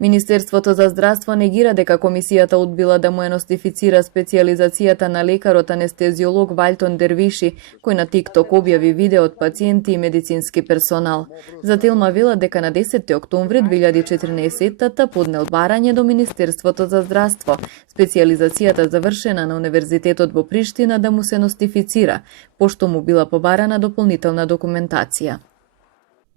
Министерството за здравство негира дека комисијата одбила да му е ностифицира специјализацијата на лекарот анестезиолог Вајтон Дервиши, кој на TikTok објави видео од пациенти и медицински персонал. За Телма вела дека на 10 октомври 2014 поднел барање до Министерството за здравство, специјализацијата завршена на Универзитетот во Приштина да му се ностифицира, пошто му била побарана дополнителна документација.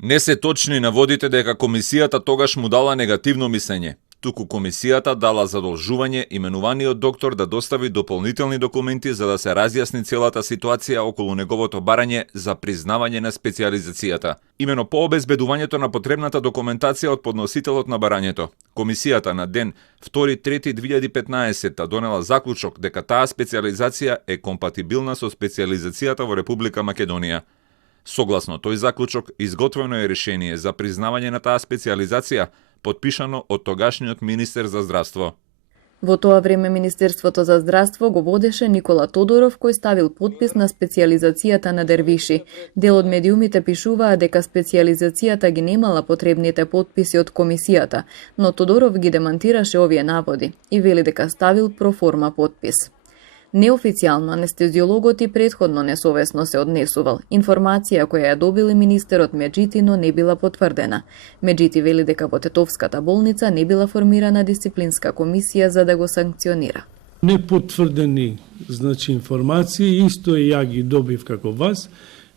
Не се точни наводите дека комисијата тогаш му дала негативно мислење. Туку комисијата дала задолжување именуваниот доктор да достави дополнителни документи за да се разјасни целата ситуација околу неговото барање за признавање на специјализацијата. Имено по обезбедувањето на потребната документација од подносителот на барањето, комисијата на ден 2.3.2015 донела заклучок дека таа специјализација е компатибилна со специјализацијата во Република Македонија. Согласно тој заклучок, изготвено е решение за признавање на таа специјализација, подпишано од тогашниот министер за здравство. Во тоа време Министерството за здравство го водеше Никола Тодоров, кој ставил подпис на специјализацијата на Дервиши. Дел од медиумите пишуваа дека специјализацијата ги немала потребните подписи од комисијата, но Тодоров ги демантираше овие наводи и вели дека ставил проформа подпис. Неофицијално анестезиологот и претходно несовесно се однесувал. Информација која ја добил и министерот Меджити, но не била потврдена. Меджити вели дека во Тетовската болница не била формирана дисциплинска комисија за да го санкционира. Непотврдени информации, исто и ја ги добив како вас,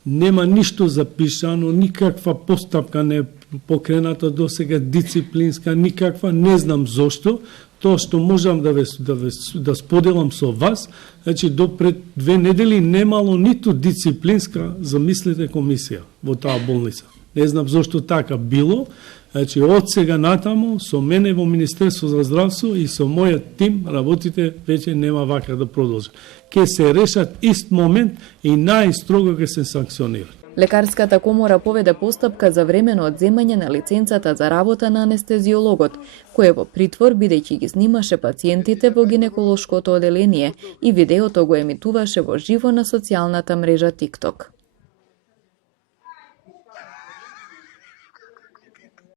нема ништо запишано, никаква постапка не е покрената досега, дисциплинска, никаква, не знам зошто. Тоа што можам да споделам со вас, до пред 2 недели немало ниту дисциплинска, замислете, комисија во таа болница. Не знам зошто така било. Од сега натаму, со мене во Министерство за здравство и со мојот тим, работите веќе нема вака да продолжи. Ке се решат ист момент и најстрого ке се санкционира. Лекарската комора поведе постапка за времено одземање на лиценцата за работа на анестезиологот, кој е во притвор бидејќи ги снимаше пациентите во гинеколошкото оделение и видеото го емитуваше во живо на социјалната мрежа TikTok.